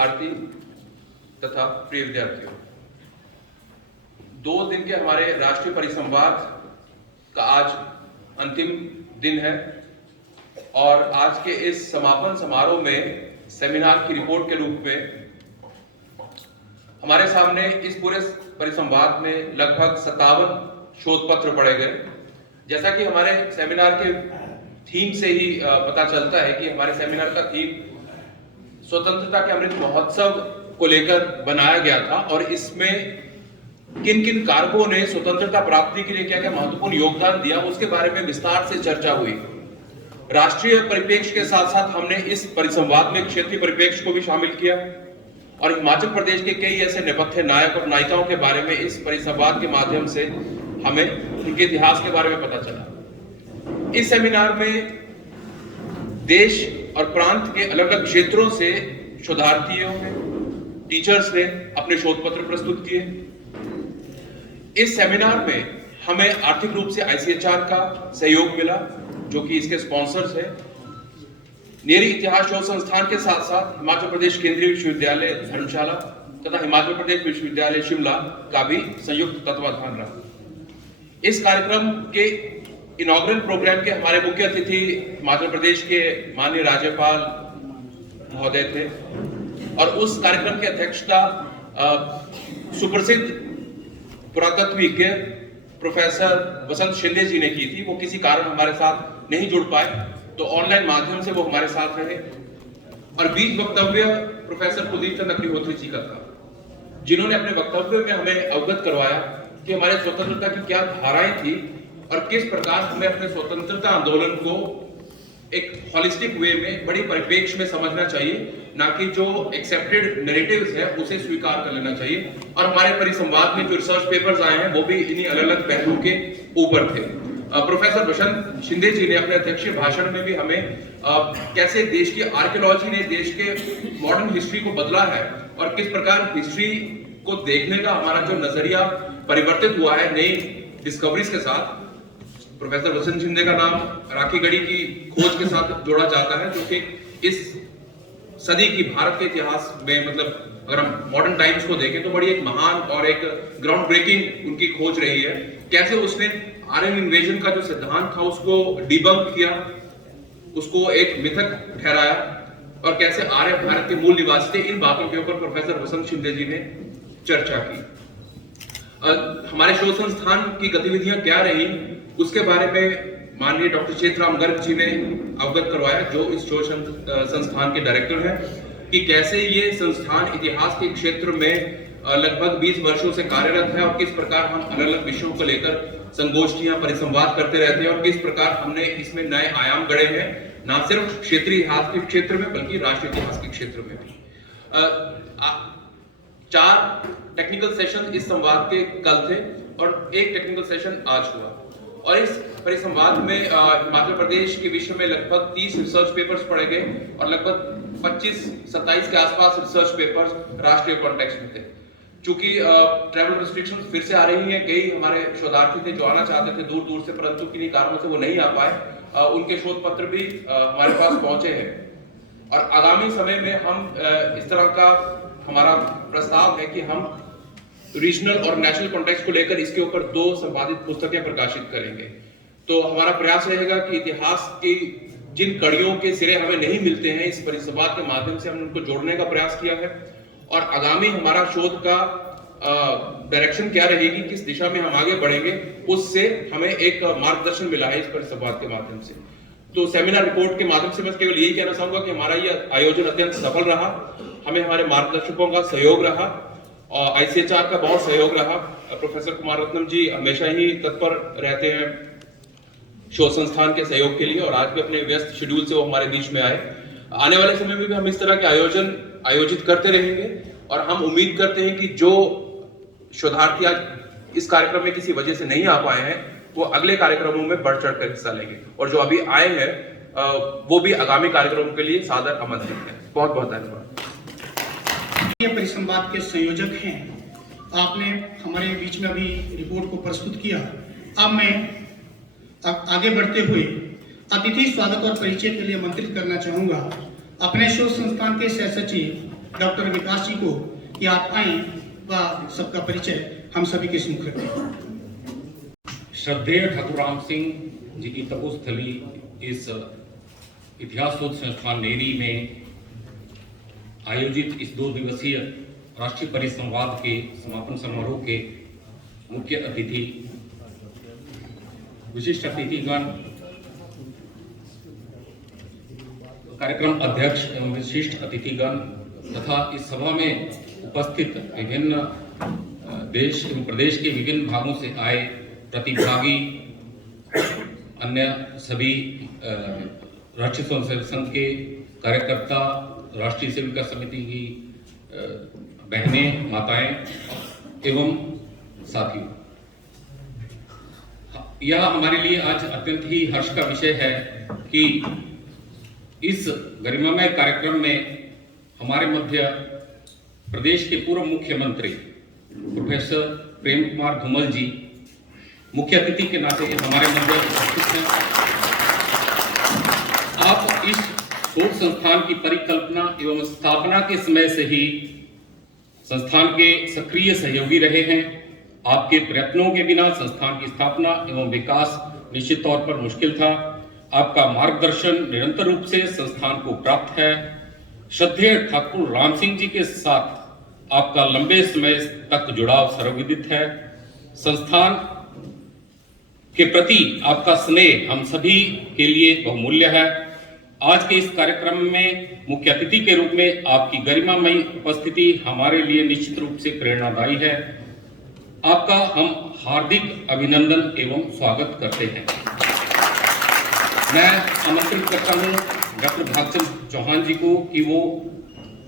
भारती तथा प्रिय विद्यार्थियों, 2 दिन के हमारे राष्ट्रीय परिसंवाद का आज अंतिम दिन है और आज के इस समापन समारोह में सेमिनार की रिपोर्ट के रूप में हमारे सामने इस पूरे परिसंवाद में लगभग 57 शोध पत्र पढ़े गए। जैसा कि हमारे सेमिनार के थीम से ही पता चलता है कि हमारे सेमिनार का थीम स्वतंत्रता के अमृत महोत्सव को लेकर बनाया गया था और इसमें किन किन कारकों ने स्वतंत्रता प्राप्ति के लिए क्या क्या महत्वपूर्ण योगदान दिया उसके बारे में विस्तार से चर्चा हुई। राष्ट्रीय परिप्रेक्ष्य के साथ साथ हमने इस परिसंवाद में क्षेत्रीय परिप्रेक्ष्य को भी शामिल किया और हिमाचल प्रदेश के कई ऐसे नेपथ्य नायक और नायिकाओं के बारे में इस परिसंवाद के माध्यम से हमें उनके इतिहास के बारे में पता चला। इस सेमिनार में देश और प्रांत के अलग अलग क्षेत्रों से शोधार्थियों ने, टीचर्स ने अपने शोध पत्र प्रस्तुत किए। इस सेमिनार में हमें आर्थिक रूप से ICHR का सहयोग मिला जो कि इसके स्पॉन्सर्स है। नेरी इतिहास शोध संस्थान के साथ साथ हिमाचल प्रदेश केंद्रीय विश्वविद्यालय धर्मशाला तथा हिमाचल प्रदेश विश्वविद्यालय शिमला का भी संयुक्त तत्वाधान रहा। इस कार्यक्रम के इनॉग्रल प्रोग्राम के हमारे मुख्य अतिथि हिमाचल प्रदेश के माननीय राज्यपाल महोदय थे और उस कार्यक्रम की अध्यक्षता सुप्रसिद्ध पुरातत्वविज्ञ प्रोफेसर वसंत शिंदे जी ने की थी। वो किसी कारण हमारे साथ नहीं जुड़ पाए तो ऑनलाइन माध्यम से वो हमारे साथ रहे और बीच वक्तव्य प्रोफेसर कुलदीप चंद्र अग्निहोत्री जी का था, जिन्होंने अपने वक्तव्य में हमें अवगत करवाया कि हमारे स्वतंत्रता की क्या धाराएं थी और किस प्रकार हमें अपने स्वतंत्रता आंदोलन को एक हॉलिस्टिक वे में, बड़ी परिप्रेक्ष्य में समझना चाहिए, ना कि जो एक्सेप्टेड नैरेटिव्स है उसे स्वीकार कर लेना चाहिए। और हमारे परिसंवाद में जो रिसर्च पेपर्स आए हैं वो भी इन्हीं अलग अलग पहलुओं के ऊपर थे। प्रोफेसर वसंत शिंदे जी ने अपने अध्यक्षीय भाषण में भी हमें कैसे देश की आर्कियोलॉजी ने देश के मॉडर्न हिस्ट्री को बदला है और किस प्रकार हिस्ट्री को देखने का हमारा जो नजरिया परिवर्तित हुआ है नई डिस्कवरीज के साथ। प्रोफेसर वसंत शिंदे का नाम राखी गढ़ी की खोज के साथ जोड़ा जाता है जो कि इस सदी की भारत के इतिहास में, मतलब अगर हम मॉडर्न टाइम्स को देखें तो बड़ी एक महान और एक ग्राउंड ब्रेकिंग उनकी खोज रही है। कैसे उसने आर्यन इन्वेजन का जो सिद्धांत था उसको डिबंक किया, उसको एक मिथक ठहराया और कैसे आर्य भारत के मूल निवासी थे। इन बातों के ऊपर प्रोफेसर वसंत शिंदे जी ने चर्चा की। हमारे शोध संस्थान की गतिविधियां क्या रही उसके बारे में माननीय डॉक्टर चेतराम गर्ग जी ने अवगत करवाया, जो इस शोध संस्थान के डायरेक्टर हैं, कि कैसे ये संस्थान इतिहास के क्षेत्र में लगभग 20 वर्षों से कार्यरत है और किस प्रकार हम अलग अलग विषयों को लेकर संगोष्ठियां, परिसंवाद करते रहते हैं और किस प्रकार हमने इसमें नए आयाम गढ़े हैं, ना सिर्फ क्षेत्रीय इतिहास के क्षेत्र में बल्कि राष्ट्रीय इतिहास के क्षेत्र में भी। 4 टेक्निकल सेशन इस संवाद के कल थे और एक टेक्निकल सेशन आज हुआ और इस परिसंवाद में हिमाचल प्रदेश के विषय में लगभग 30 रिसर्च पेपर्स पढ़े गए और लगभग 25-27 के आसपास रिसर्च पेपर्स राष्ट्रीय कॉन्टेक्स्ट में थे। चूंकि ट्रैवल रिस्ट्रिक्शंस फिर से आ रही हैं, कई हमारे शोधार्थी थे जो आना चाहते थे दूर दूर से, परंतु किन्हीं कारणों से वो नहीं आ पाए। उनके शोध पत्र भी हमारे पास पहुंचे हैं और आगामी समय में हम इस तरह का हमारा प्रस्ताव है कि हम रीजनल और नेशनल कॉन्टेक्स्ट को लेकर इसके ऊपर 2 संपादित पुस्तकें प्रकाशित करेंगे। तो हमारा प्रयास रहेगा कि इतिहास की जिन कड़ियों के सिरे हमें नहीं मिलते हैं, इस परिसंवाद के माध्यम से हमने उनको जोड़ने का प्रयास किया है और आगामी हमारा शोध का डायरेक्शन क्या रहेगी, किस दिशा में हम आगे बढ़ेंगे, उससे हमें एक मार्गदर्शन मिला है इस परिसंवाद के माध्यम से। तो सेमिनार रिपोर्ट के माध्यम से मैं केवल यही कहना चाहूंगा कि हमारा यह आयोजन अत्यंत सफल रहा, हमें हमारे मार्गदर्शकों का सहयोग रहा और ICHR का बहुत सहयोग रहा। प्रोफेसर कुमार रत्नम जी हमेशा ही तत्पर रहते हैं शोध संस्थान के सहयोग के लिए और आज भी अपने व्यस्त शेड्यूल से वो हमारे बीच में आए। आने वाले समय में भी हम इस तरह के आयोजन आयोजित करते रहेंगे और हम उम्मीद करते हैं कि जो शोधार्थी आज इस कार्यक्रम में किसी वजह से नहीं आ पाए हैं वो अगले कार्यक्रमों में बढ़ चढ़ कर हिस्सा लेंगे और जो अभी आए हैं वो भी आगामी कार्यक्रमों के लिए सादर आमंत्रित हैं। बहुत बहुत धन्यवाद। परिसंवाद के संयोजक हैं, आपने हमारे बीच में अभी रिपोर्ट को प्रस्तुत किया। अब मैं आगे बढ़ते हुए अतिथि स्वागत और परिचय के लिए आमंत्रित करना चाहूंगा अपने शोध संस्थान के सह सचिव डॉक्टर विकास जी को कि आप आए व सबका परिचय हम सभी के सम्मुख रखें। श्रद्धेय ठाकुर राम सिंह जी की तपोस्थली इस इतिहास शोध संस्थान नेरी में आयोजित इस 2 दिवसीय राष्ट्रीय परिसंवाद के समापन समारोह के मुख्य अतिथि, विशिष्ट अतिथिगण, कार्यक्रम अध्यक्ष एवं विशिष्ट अतिथिगण तथा इस सभा में उपस्थित विभिन्न देश एवं प्रदेश के विभिन्न भागों से आए प्रतिभागी, अन्य सभी राष्ट्रीय स्वयंसेवक संघ के कार्यकर्ता, राष्ट्रीय सेविका समिति की बहनें, माताएं एवं साथियों, यह हमारे लिए आज अत्यंत ही हर्ष का विषय है कि इस गरिमामय कार्यक्रम में हमारे मध्य प्रदेश के पूर्व मुख्यमंत्री प्रोफेसर प्रेम कुमार धूमल जी मुख्य अतिथि के नाते हमारे मध्य उपस्थित हैं। आप इस शोध संस्थान की परिकल्पना एवं स्थापना के समय से ही संस्थान के सक्रिय सहयोगी रहे हैं। आपके प्रयत्नों के बिना संस्थान की स्थापना एवं विकास निश्चित तौर पर मुश्किल था। आपका मार्गदर्शन निरंतर रूप से संस्थान को प्राप्त है। श्रद्धेय ठाकुर राम सिंह जी के साथ आपका लंबे समय तक जुड़ाव सर्वविदित है। संस्थान के प्रति आपका स्नेह हम सभी के लिए बहुमूल्य है। आज के इस कार्यक्रम में मुख्य अतिथि के रूप में आपकी गरिमामयी उपस्थिति हमारे लिए निश्चित रूप से प्रेरणादायी है। आपका हम हार्दिक अभिनंदन एवं स्वागत करते हैं। मैं आमंत्रित करता हूं डॉक्टर भागचंद चौहान जी को कि वो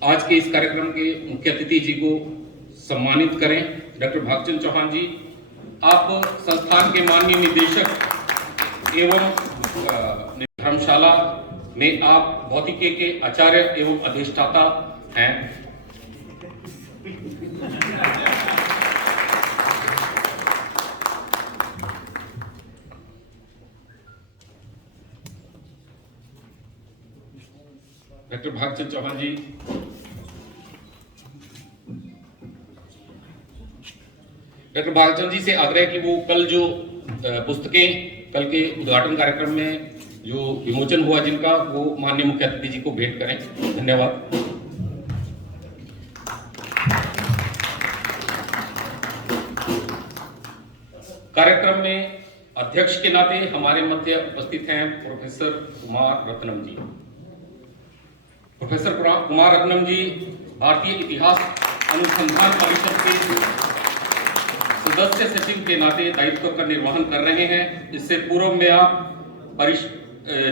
आज के इस कार्यक्रम के मुख्य अतिथि जी को सम्मानित करें। डॉक्टर भागचंद चौहान जी, आप संस्थान के माननीय निदेशक एवं धर्मशाला में आप भौतिकी के आचार्य एवं अधिष्ठाता हैं। डॉक्टर भागचंद चौहान जी, डॉक्टर भागचंद जी से आग्रह कि वो कल जो पुस्तकें कल के उद्घाटन कार्यक्रम में जो विमोचन हुआ जिनका, वो माननीय मुख्य अतिथि जी को भेंट करें। धन्यवाद। कार्यक्रम में अध्यक्ष के नाते हमारे मध्य उपस्थित हैं प्रोफेसर कुमार रत्नम जी। प्रोफेसर कुमार रत्नम जी भारतीय इतिहास अनुसंधान परिषद के सदस्य सचिव के नाते दायित्व का निर्वहन कर रहे हैं। इससे पूर्व में आप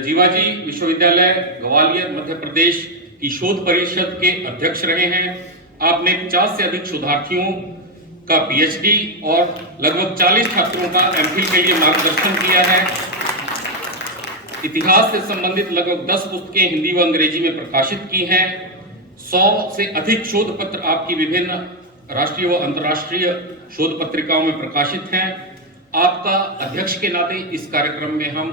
जीवाजी विश्वविद्यालय ग्वालियर मध्य प्रदेश की शोध परिषद के अध्यक्ष रहे हैं। आपने 50 से अधिक शोधार्थियों का पीएचडी और लगभग 40 छात्रों का एमफिल के लिए मार्गदर्शन किया है। इतिहास से संबंधित लगभग 10 पुस्तकें हिंदी व अंग्रेजी में प्रकाशित की हैं। 100 से अधिक शोध पत्र आपकी विभिन्न राष्ट्रीय व अंतर्राष्ट्रीय शोध पत्रिकाओं में प्रकाशित हैं। आपका अध्यक्ष के नाते इस कार्यक्रम में हम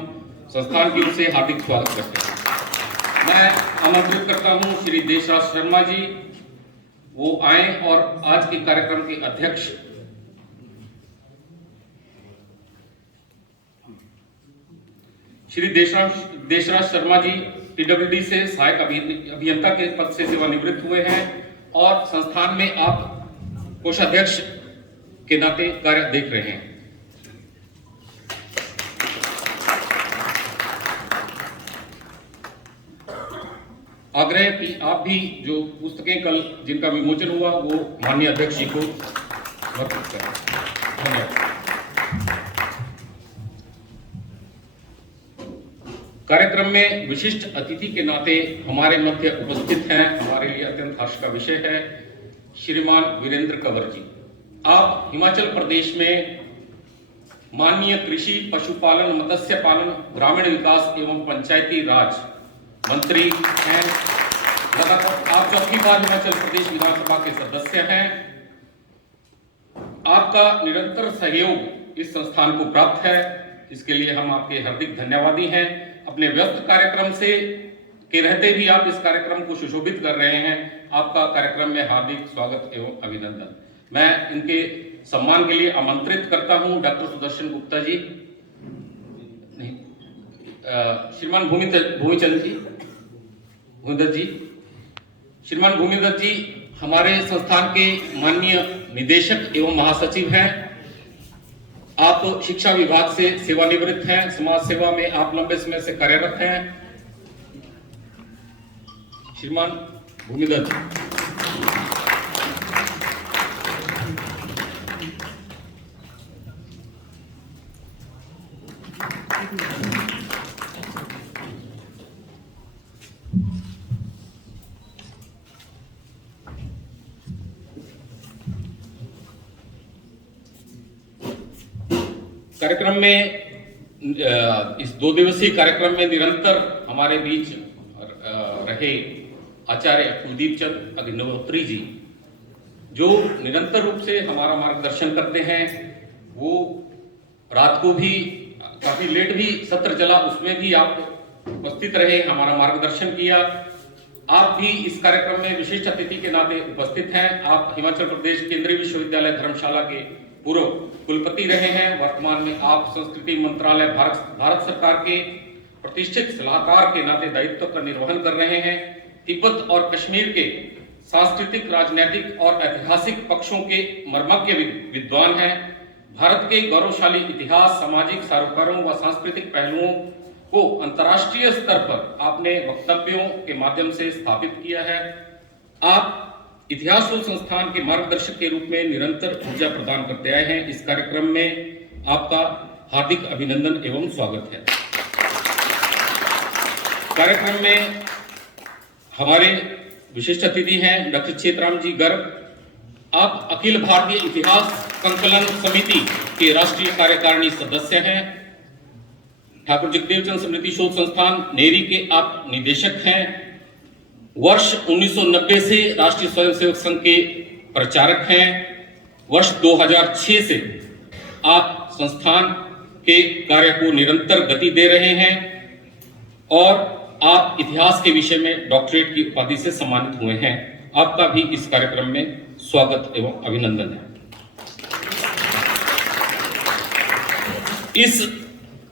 संस्थान की ओर से हार्दिक स्वागत करते हैं। मैं आमंत्रित करता हूं श्री देशराज शर्मा जी, वो आए और आज के कार्यक्रम के अध्यक्ष श्री देशराज शर्मा जी पीडब्ल्यूडी से सहायक अभियंता के पद से सेवानिवृत्त हुए हैं और संस्थान में आप कोषाध्यक्ष के नाते कार्य देख रहे हैं। आग्रह कि आप भी जो पुस्तकें कल जिनका विमोचन हुआ वो माननीय अध्यक्ष जी को समर्पित करें। धन्यवाद। कार्यक्रम में विशिष्ट अतिथि के नाते हमारे मध्य उपस्थित हैं, हमारे लिए अत्यंत हर्ष का विषय है, श्रीमान वीरेंद्र कंवर जी। आप हिमाचल प्रदेश में माननीय कृषि, पशुपालन, मत्स्य पालन, ग्रामीण विकास एवं पंचायती राज मंत्री हैं। लगातार आप चौथी बार हिमाचल प्रदेश विधानसभा के सदस्य हैं। आपका निरंतर सहयोग इस संस्थान को प्राप्त है, इसके लिए हम आपके हार्दिक धन्यवादी हैं। अपने व्यस्त कार्यक्रम से के रहते भी आप इस कार्यक्रम को सुशोभित कर रहे हैं, आपका कार्यक्रम में हार्दिक स्वागत एवं अभिनंदन। मैं इनके सम्मान के लिए आमंत्रित करता हूं डॉक्टर सुदर्शन गुप्ता जी, नहीं, श्रीमान भूमिचंद जी, भूमिदत्त जी। श्रीमान भूमिदत्त जी हमारे संस्थान के माननीय निदेशक एवं महासचिव हैं। आप शिक्षा विभाग से सेवानिवृत्त हैं, समाज सेवा में आप लंबे समय से कार्यरत हैं। श्रीमान भूमिदत्त कार्यक्रम में इस 2 दिवसीय कार्यक्रम में निरंतर हमारे बीच रहे आचार्य कुलदीप चंद अग्निहोत्री जी, जो निरंतर रूप से हमारा मार्गदर्शन करते हैं। वो रात को भी काफी लेट भी सत्र चला, उसमें भी आप उपस्थित रहे, हमारा मार्गदर्शन किया। आप भी इस कार्यक्रम में विशिष्ट अतिथि के नाते उपस्थित हैं। आप हिमाचल प्रदेश केंद्रीय विश्वविद्यालय धर्मशाला के पूर्व कुलपति रहे हैं। वर्तमान में आप संस्कृति मंत्रालय भारत सरकार के प्रतिष्ठित सलाहकार के नाते दायित्व का निर्वहन कर रहे हैं। तिब्बत और कश्मीर के सांस्कृतिक, राजनीतिक और ऐतिहासिक पक्षों के मर्मज्ञ विद्वान हैं। भारत के गौरवशाली इतिहास, सामाजिक सरोकारों व सांस्कृतिक पहलुओं को अंतर्राष्ट्रीय स्तर पर आपने वक्तव्यों के माध्यम से स्थापित किया है। आप इतिहास शोध संस्थान के मार्गदर्शक के रूप में निरंतर ऊर्जा प्रदान करते आए हैं। इस कार्यक्रम में आपका हार्दिक अभिनंदन एवं स्वागत है। कार्यक्रम में हमारे विशिष्ट अतिथि हैं डॉक्टर चेतराम जी गर्ग। आप अखिल भारतीय इतिहास संकलन समिति के राष्ट्रीय कार्यकारिणी सदस्य हैं। ठाकुर जगदेव चंद स्मृति शोध संस्थान नेरी के आप निदेशक हैं। वर्ष 1990 से राष्ट्रीय स्वयंसेवक संघ के प्रचारक हैं। वर्ष 2006 से आप संस्थान के कार्य को निरंतर गति दे रहे हैं और आप इतिहास के विषय में डॉक्टरेट की उपाधि से सम्मानित हुए हैं। आपका भी इस कार्यक्रम में स्वागत एवं अभिनंदन है। इस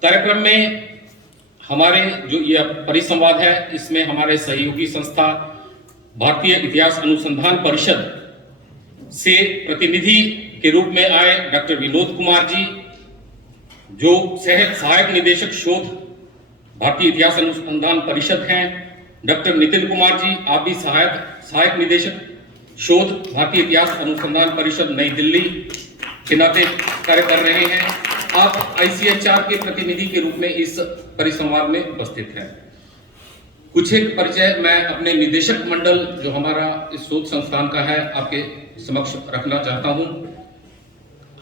कार्यक्रम में हमारे जो यह परिसंवाद है, इसमें हमारे सहयोगी संस्था भारतीय इतिहास अनुसंधान परिषद से प्रतिनिधि के रूप में आए डॉक्टर विनोद कुमार जी, जो सहायक निदेशक शोध भारतीय इतिहास अनुसंधान परिषद हैं। डॉक्टर नितिन कुमार जी, आप भी सहायक निदेशक शोध भारतीय इतिहास अनुसंधान परिषद नई दिल्ली के नाते कार्य कर रहे हैं। आप ICHR के प्रतिनिधि के रूप में इस परिसंवाद में उपस्थित हैं। कुछ एक परिचय मैं अपने निदेशक मंडल जो हमारा इस शोध संस्थान का है आपके समक्ष रखना चाहता हूं।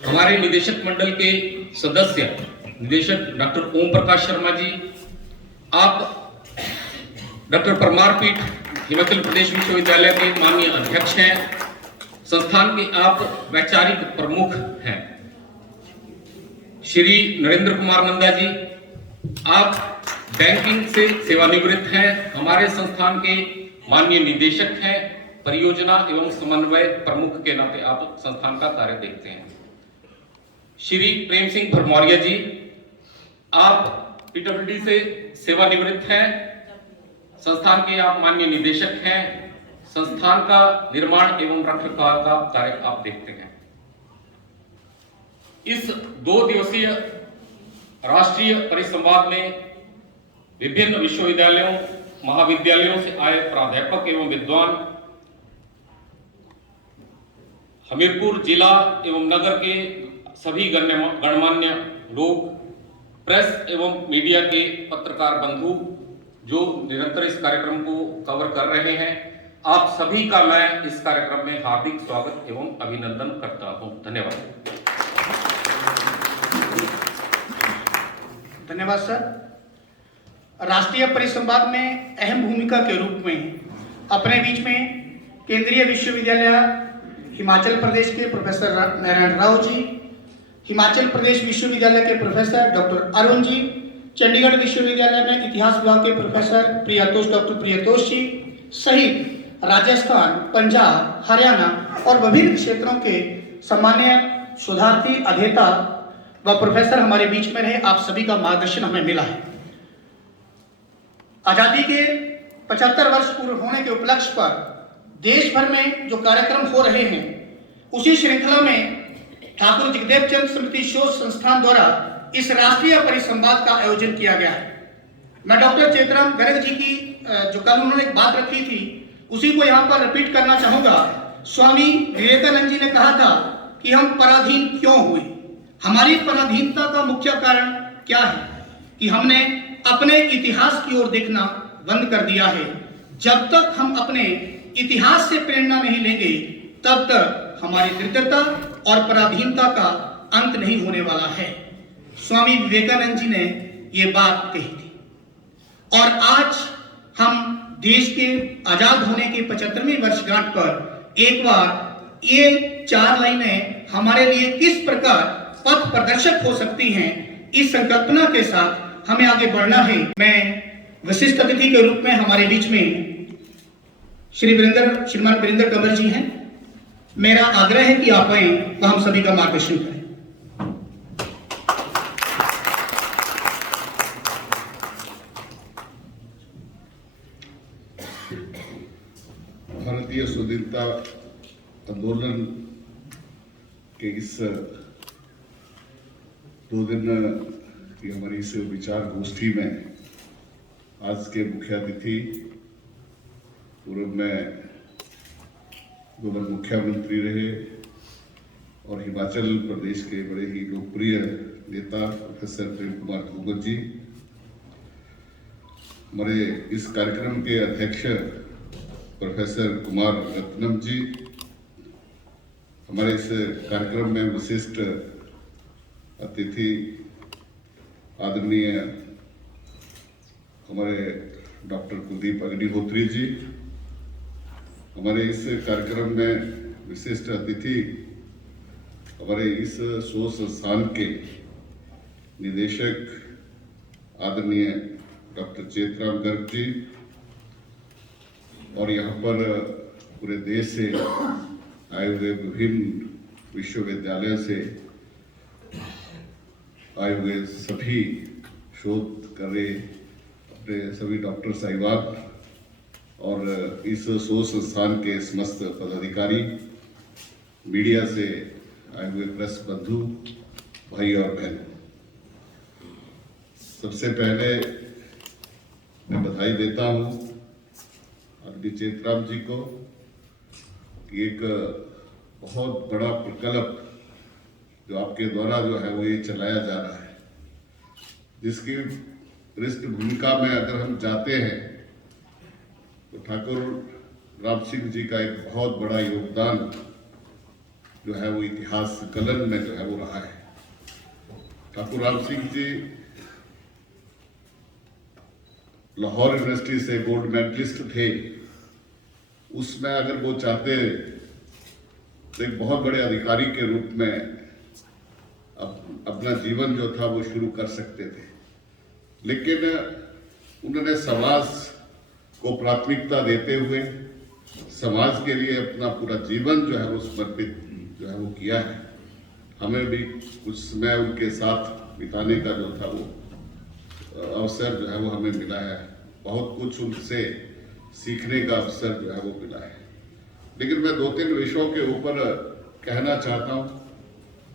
हमारे निदेशक मंडल के सदस्य निदेशक डॉक्टर ओम प्रकाश शर्मा जी, आप डॉक्टर परमार पीठ हिमाचल प्रदेश विश्वविद्यालय के माननीय अध्यक्ष हैं। संस्थान के आप वैचारिक प्रमुख हैं। श्री नरेंद्र कुमार नंदा जी, आप बैंकिंग से सेवानिवृत्त हैं। हमारे संस्थान के माननीय निदेशक हैं। परियोजना एवं समन्वय प्रमुख के नाते आप संस्थान का कार्य देखते हैं। श्री प्रेम सिंह भरमौरिया जी, आप PWD से सेवानिवृत्त हैं। संस्थान के आप माननीय निदेशक हैं। संस्थान का निर्माण एवं रखरखाव का कार्य आप देखते हैं। इस 2 दिवसीय राष्ट्रीय परिसंवाद में विभिन्न विश्वविद्यालयों, महाविद्यालयों से आए प्राध्यापक एवं विद्वान, हमीरपुर जिला एवं नगर के सभी गणमान्य लोग, प्रेस एवं मीडिया के पत्रकार बंधु जो निरंतर इस कार्यक्रम को कवर कर रहे हैं, आप सभी का मैं इस कार्यक्रम में हार्दिक स्वागत एवं अभिनंदन करता हूं। धन्यवाद। धन्यवाद सर। राष्ट्रीय परिसंवाद में अहम भूमिका के रूप में अपने बीच में केंद्रीय विश्वविद्यालय हिमाचल प्रदेश के प्रोफेसर नारायण राव जी, हिमाचल प्रदेश विश्वविद्यालय के प्रोफेसर डॉक्टर अरुण जी, चंडीगढ़ विश्वविद्यालय में इतिहास विभाग के प्रोफेसर प्रियतोष डॉक्टर प्रियतोष जी सहित राजस्थान, पंजाब, हरियाणा और विभिन्न क्षेत्रों के सम्मान्य शोधार्थी, अध्येता व प्रोफेसर हमारे बीच में रहे। आप सभी का मार्गदर्शन हमें मिला है। आजादी के 75 वर्ष पूर्ण होने के उपलक्ष्य पर देश भर में जो कार्यक्रम हो रहे हैं, उसी श्रृंखला में ठाकुर जगदेव चंद स्मृति शोध संस्थान द्वारा इस राष्ट्रीय परिसंवाद का आयोजन किया गया है। मैं डॉक्टर चेतराम गर्ग जी की जो कल उन्होंने एक बात रखी थी, उसी को यहाँ पर रिपीट करना चाहूंगा। स्वामी विवेकानंद जी ने कहा था कि हम पराधीन क्यों हुए। हमारी पराधीनता का मुख्य कारण क्या है कि हमने अपने इतिहास की ओर देखना बंद कर दिया है। जब तक हम अपने इतिहास से प्रेरणा नहीं लेंगे, तब तक हमारी दरिद्रता और पराधीनता का अंत नहीं होने वाला है। स्वामी विवेकानंद जी ने ये बात कही थी। और आज हम देश के आजाद होने के 75वीं वर्षगांठ पर एक बार ये 4 लाइनें हमारे लिए किस प्रकार पथ प्रदर्शक हो सकती हैं, इस संकल्पना के साथ हमें आगे बढ़ना है। मैं विशिष्ट अतिथि के रूप में हमारे बीच में श्रीमान वीरेंद्र कंवर जी हैं। मेरा आग्रह है कि आप आए तो हम सभी का मार्गदर्शन करें। भारतीय स्वाधीनता आंदोलन के इस 2 दिन की हमारी इस विचार गोष्ठी में आज के मुख्य अतिथि पूर्व में 2 बार मुख्यमंत्री रहे और हिमाचल प्रदेश के बड़े ही लोकप्रिय नेता प्रोफेसर प्रेम कुमार धूमल जी, हमारे इस कार्यक्रम के अध्यक्ष प्रोफेसर कुमार रत्नम जी, हमारे इस कार्यक्रम में विशिष्ट अतिथि आदरणीय हमारे डॉक्टर कुलदीप अग्निहोत्री जी, हमारे इस कार्यक्रम में विशिष्ट अतिथि हमारे इस शोध संस्थान के निदेशक आदरणीय डॉक्टर चेतराम गर्ग जी, और यहाँ पर पूरे देश से आए हुए विभिन्न विश्वविद्यालयों से आए हुए सभी शोध कर रहे अपने सभी डॉक्टर साहिबान और इस शोध संस्थान के समस्त पदाधिकारी, मीडिया से आए हुए प्रेस बंधु, भाई और बहन, सबसे पहले मैं बधाई देता हूँ आदरणीय चेतराम जी को कि एक बहुत बड़ा प्रकल्प जो आपके द्वारा जो है वो ये चलाया जा रहा है, जिसकी पृष्ठभूमिका में अगर हम जाते हैं तो ठाकुर राम सिंह जी का एक बहुत बड़ा योगदान जो है वो इतिहास कलन में जो है वो रहा है। ठाकुर राम सिंह जी लाहौर यूनिवर्सिटी से गोल्ड मेडलिस्ट थे। उसमें अगर वो चाहते तो एक बहुत बड़े अधिकारी के रूप में अपना जीवन जो था वो शुरू कर सकते थे, लेकिन उन्होंने समाज को प्राथमिकता देते हुए समाज के लिए अपना पूरा जीवन जो है वो समर्पित जो है वो किया है। हमें भी कुछ समय उनके साथ बिताने का जो था वो अवसर जो है वो हमें मिला है। बहुत कुछ उनसे सीखने का अवसर जो है वो मिला है। लेकिन मैं 2-3 विषयों के ऊपर कहना चाहता हूँ,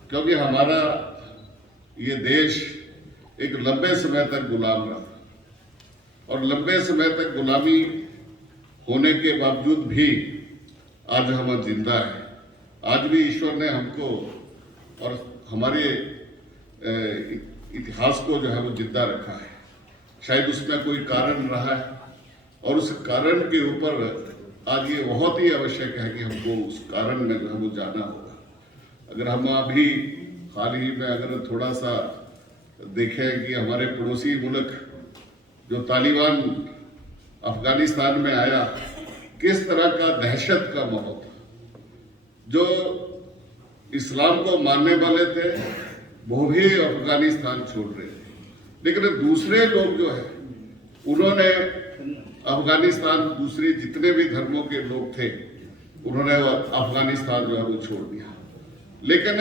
क्योंकि हमारा ये देश एक लंबे समय तक गुलाम रहा और लंबे समय तक गुलामी होने के बावजूद भी आज हम जिंदा है। आज भी ईश्वर ने हमको और हमारे इतिहास को जो है वो जिंदा रखा है। शायद उसमें कोई कारण रहा है और उस कारण के ऊपर आज ये बहुत ही आवश्यक है कि हमको उस कारण में जो है वो जाना होगा। अगर हम अभी हाल ही में अगर थोड़ा सा देखें कि हमारे पड़ोसी मुल्क जो तालिबान अफगानिस्तान में आया, किस तरह का दहशत का माहौल था। जो इस्लाम को मानने वाले थे वो भी अफगानिस्तान छोड़ रहे थे, लेकिन दूसरे लोग जो है उन्होंने अफगानिस्तान, दूसरी जितने भी धर्मों के लोग थे, उन्होंने अफगानिस्तान जो है वो छोड़ दिया। लेकिन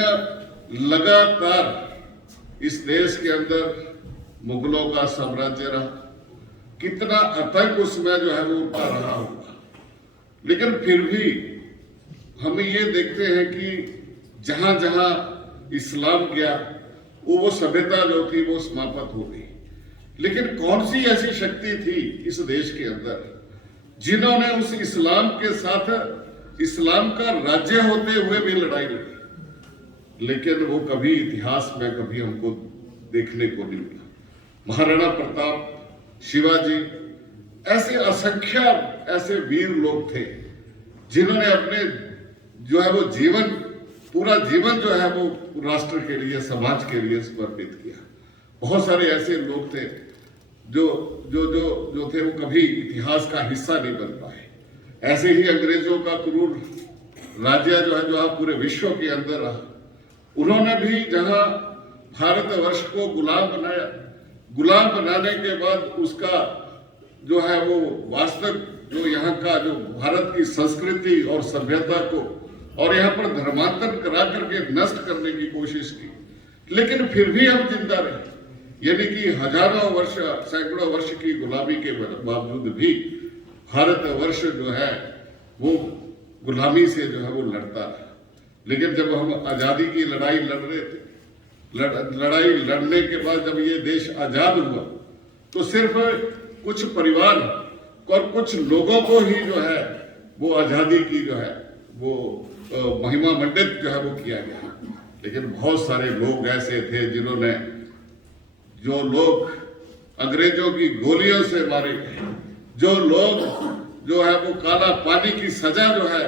लगातार इस देश के अंदर मुगलों का साम्राज्य रहा, कितना आतंक उसमें जो है वो उठा रहा होगा, लेकिन फिर भी हम ये देखते हैं कि जहां जहां इस्लाम गया वो सभ्यता जो थी वो समाप्त हो गई। लेकिन कौन सी ऐसी शक्ति थी इस देश के अंदर जिन्होंने उस इस्लाम के साथ इस्लाम का राज्य होते हुए भी लड़ाई लड़ी? लेकिन वो कभी इतिहास में कभी हमको देखने को नहीं मिला। महाराणा प्रताप, शिवाजी, ऐसे असंख्य ऐसे वीर लोग थे जिन्होंने अपने जो है वो जीवन, पूरा जीवन जो है वो राष्ट्र के लिए, समाज के लिए समर्पित किया। बहुत सारे ऐसे लोग थे जो जो जो जो थे वो कभी इतिहास का हिस्सा नहीं बन पाए। ऐसे ही अंग्रेजों का क्रूर राज्य जो है, जो आप पूरे विश्व के अंदर रहा, उन्होंने भी जहां भारतवर्ष को गुलाम बनाया, गुलाम बनाने के बाद उसका जो है वो वास्तव जो यहाँ का जो भारत की संस्कृति और सभ्यता को और यहाँ पर धर्मांतरण करा करके नष्ट करने की कोशिश की। लेकिन फिर भी हम जिंदा रहे, यानी कि हजारों वर्ष, सैकड़ों वर्ष की गुलामी के बावजूद भी भारतवर्ष जो है वो गुलामी से जो है वो लड़ता रहा। लेकिन जब हम आजादी की लड़ाई लड़ रहे थे, लड़ाई लड़ने के बाद जब ये देश आजाद हुआ तो सिर्फ कुछ परिवार और कुछ लोगों को ही जो है वो आजादी की जो है वो महिमा मंडित जो है वो किया गया। लेकिन बहुत सारे लोग ऐसे थे जिन्होंने, जो लोग अंग्रेजों की गोलियों से मारे गए, जो लोग जो है वो काला पानी की सजा जो है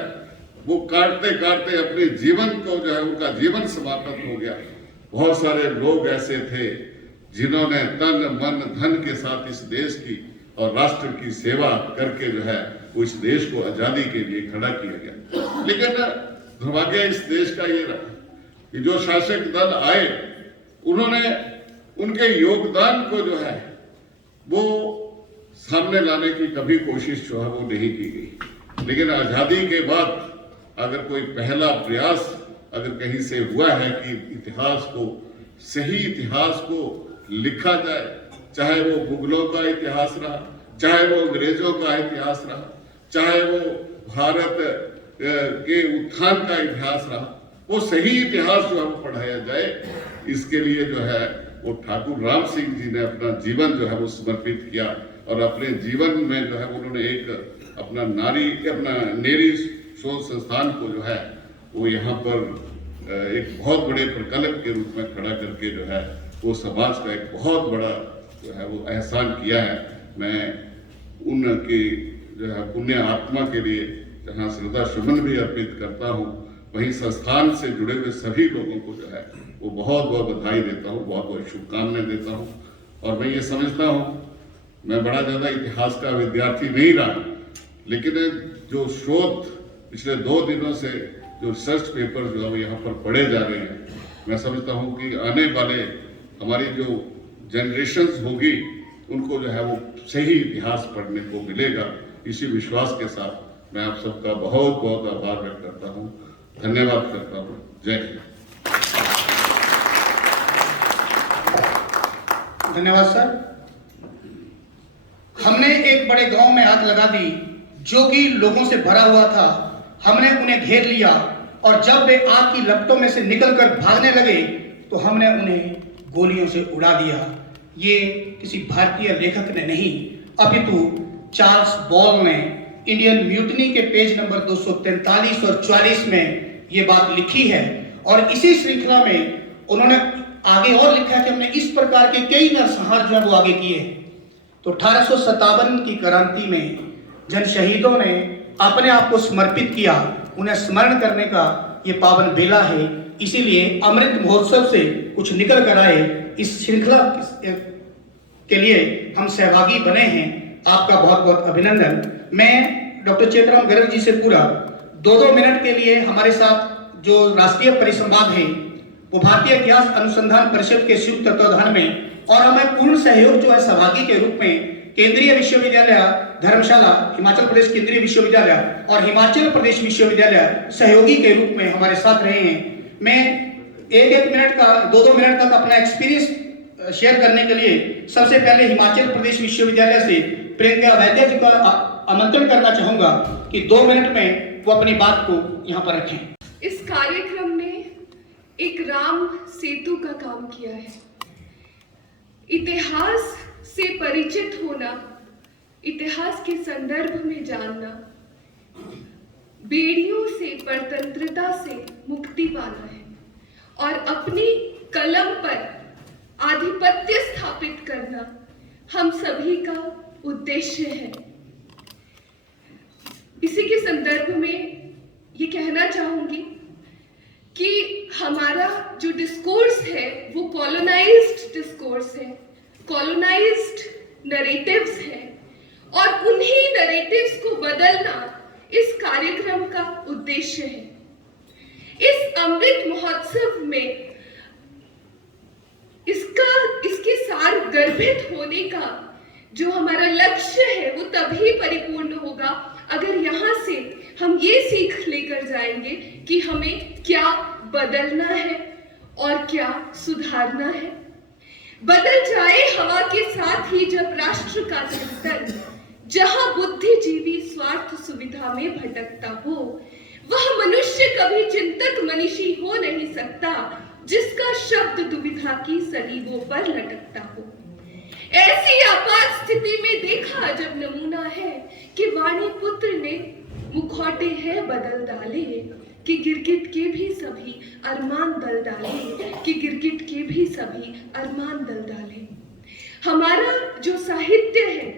वो काटते काटते अपने जीवन को जो है उनका जीवन समाप्त हो गया। बहुत सारे लोग ऐसे थे जिन्होंने तन मन धन के साथ इस देश की और राष्ट्र की सेवा करके जो है वो इस देश को आजादी के लिए खड़ा किया गया। लेकिन दुर्भाग्य इस देश का ये रहा कि जो शासक दल आए, उन्होंने उनके योगदान को जो है वो सामने लाने की कभी कोशिश जो है वो नहीं की गई। लेकिन आजादी के बाद अगर कोई पहला प्रयास अगर कहीं से हुआ है कि इतिहास को, सही इतिहास को लिखा जाए, चाहे वो मुगलों का इतिहास रहा, चाहे वो अंग्रेजों का इतिहास रहा, चाहे वो भारत के उत्थान का इतिहास रहा, वो सही इतिहास जो हम पढ़ाया जाए, इसके लिए जो है वो ठाकुर राम सिंह जी ने अपना जीवन जो है वो समर्पित किया। और अपने जीवन में जो है उन्होंने एक अपना नेरी शोध संस्थान को जो है वो यहाँ पर एक बहुत बड़े प्रकल्प के रूप में खड़ा करके जो है वो समाज का एक बहुत बड़ा जो है वो एहसान किया है। मैं उनकी जो है पुण्य आत्मा के लिए जहाँ श्रद्धा सुमन भी अर्पित करता हूँ, वहीं संस्थान से जुड़े हुए सभी लोगों को जो है वो बहुत बहुत बधाई देता हूँ, बहुत बहुत शुभकामनाएं देता हूँ। और मैं ये समझता हूँ, मैं बड़ा ज़्यादा इतिहास का विद्यार्थी नहीं रहा, लेकिन जो शोध पिछले 2 दिनों से जो रिसर्च पेपर जो है यहाँ पर पढ़े जा रहे हैं, मैं समझता हूँ कि आने वाले हमारी जो जनरेशन्स होगी उनको जो है वो सही इतिहास पढ़ने को मिलेगा। इसी विश्वास के साथ मैं आप सबका बहुत बहुत आभार व्यक्त करता हूँ, धन्यवाद करता हूँ। जय हिंद। धन्यवाद सर। हमने एक बड़े गांव में आग लगा दी जो कि लोगों से भरा हुआ था। हमने उन्हें घेर लिया और जब वे आग की लपटों में से निकलकर भागने लगे तो हमने उन्हें गोलियों से उड़ा दिया। ये किसी भारतीय लेखक ने नहीं, अपितु चार्ल्स बॉल ने इंडियन म्यूटनी के पेज नंबर 243 और 44 में ये बात लिखी है। और इसी श्रृंखला में उन्होंने आगे और लिखा है कि हमने इस प्रकार के कई नरसंहार जो है वो आगे किए हैं। तो 1857 की क्रांति में जन शहीदों ने अपने आप को समर्पित किया, उन्हें स्मरण करने का ये पावन बेला है। इसीलिए अमृत महोत्सव से कुछ निकल कर आए इस श्रृंखला के लिए हम सहभागी बने हैं। आपका बहुत बहुत अभिनंदन। मैं डॉक्टर चेतराम गर्ग जी से पूरा 2-2 मिनट के लिए हमारे साथ जो राष्ट्रीय परिसंवाद है वो भारतीय इतिहास अनुसंधान परिषद के संयुक्त तत्वाधान में और हमें पूर्ण सहयोग जो है सहभागी के रूप में केंद्रीय विश्वविद्यालय धर्मशाला, हिमाचल प्रदेश केंद्रीय विश्वविद्यालय और हिमाचल प्रदेश विश्वविद्यालय सहयोगी के रूप में हमारे साथ रहे हैं। मैं एक मिनट का 2 मिनट तक अपना एक्सपीरियंस शेयर करने के लिए सबसे पहले हिमाचल प्रदेश विश्वविद्यालय से प्रियंका वैद्य जी का आमंत्रण करना चाहूंगा कि 2 मिनट में वो अपनी बात को यहाँ पर रखें। इस कार्यक्रम ने एक राम सेतु का काम किया है। इतिहास से परिचित होना, इतिहास के संदर्भ में जानना, बेड़ियों से परतंत्रता से मुक्ति पाना है और अपनी कलम पर आधिपत्य स्थापित करना हम सभी का उद्देश्य है। इसी के संदर्भ में ये कहना चाहूंगी कि हमारा जो डिस्कोर्स है वो कॉलोनाइज्ड डिस्कोर्स है, कॉलोनाइज्ड नरेटिव्स है और उन्हीं नरेटिव्स को बदलना इस कार्यक्रम का उद्देश्य है। इस अमृत महोत्सव में इसके सार गर्भित होने का जो हमारा लक्ष्य है वो तभी परिपूर्ण होगा अगर यहाँ से हम ये सीख लेकर जाएंगे कि हमें क्या बदलना है और क्या सुधारना है। बदल जाए हवा के साथ ही जब राष्ट्र का चिंतन, जहां बुद्धिजीवी स्वार्थ सुविधा में भटकता हो, वह मनुष्य कभी चिंतक मनीषी हो नहीं सकता जिसका शब्द दुविधा की सलीबों पर लटकता हो। ऐसी आपात स्थिति में देखा जब नमूना है कि वाणी पुत्र ने मुखौटे है बदल डाले, कि गिरगिट के भी सभी अरमान दल डाले, कि गिरगिट के भी सभी अरमान दल डाले। हमारा जो साहित्य है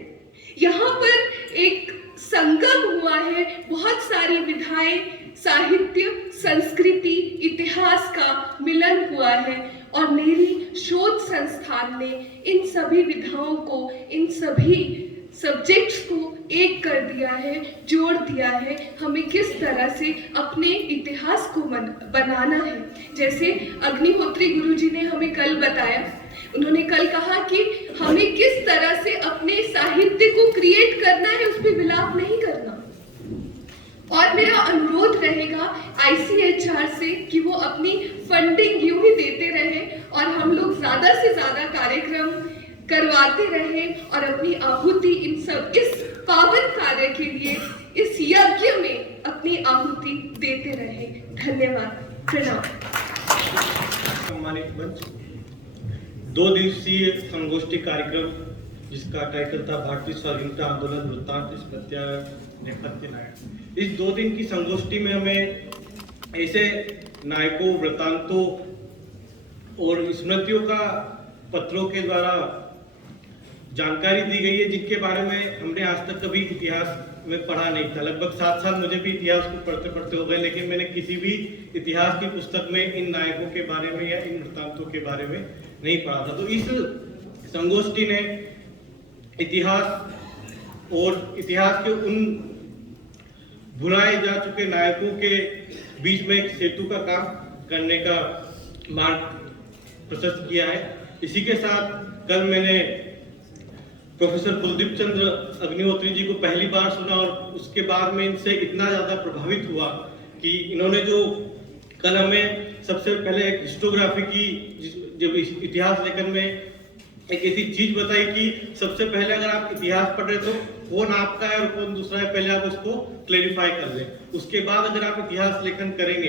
यहाँ पर एक संगम हुआ है, बहुत सारी विधाएं, साहित्य, संस्कृति, इतिहास का मिलन हुआ है और मेरी शोध संस्थान ने इन सभी विधाओं को, इन सभी सब्जेक्ट्स को एक कर दिया है, जोड़ दिया है। हमें किस तरह से अपने इतिहास को बनाना है। जैसे अग्निहोत्री गुरुजी ने हमें कल बताया, उन्होंने कल कहा कि हमें किस तरह से अपने साहित्य को क्रिएट करना है, उस पर विलाप नहीं करना। और मेरा अनुरोध रहेगा ICHR से कि वो अपनी फंडिंग यूं ही देते रहे और हम लोग ज्यादा से ज्यादा कार्यक्रम करवाते रहे और अपनी आहुति इस पावन कार्य के लिए, इस यज्ञ में अपनी आहुति देते रहे। धन्यवाद, प्रणाम। सम्मानित मंच, 2 दिवसीय संगोष्ठी कार्यक्रम जिसका टाइटल था भारतीय स्वाधीनता आंदोलन वृत्तांत स्मृत्या नेपथ्य नायक। इस 2 दिन की संगोष्ठी में हमें ऐसे नायकों, वृत्तांतों और स्मृतियों का पत्रों के द्वारा जानकारी दी गई है जिनके बारे में हमने आज तक कभी इतिहास में पढ़ा नहीं था। लगभग 7 साल मुझे भी इतिहास को पढ़ते पढ़ते हो गए, लेकिन मैंने किसी भी इतिहास की पुस्तक में इन नायकों के बारे में या इन वृत्तांतों के बारे में नहीं पढ़ा था। तो इस संगोष्ठी ने इतिहास और इतिहास के उन भुलाए जा चुके नायकों के बीच में एक सेतु का काम करने का मार्ग प्रशस्त किया है। इसी के साथ कल मैंने प्रोफेसर कुलदीप चंद्र अग्निहोत्री जी को पहली बार सुना और उसके बाद में इनसे इतना ज़्यादा प्रभावित हुआ कि इन्होंने जो कल हमें सबसे पहले एक हिस्टोग्राफी की, जब इतिहास लेखन में एक ऐसी चीज बताई कि सबसे पहले अगर आप इतिहास पढ़ रहे तो कौन आपका है और कौन दूसरा है, पहले आप उसको क्लेरिफाई कर लें। उसके बाद अगर आप इतिहास लेखन करेंगे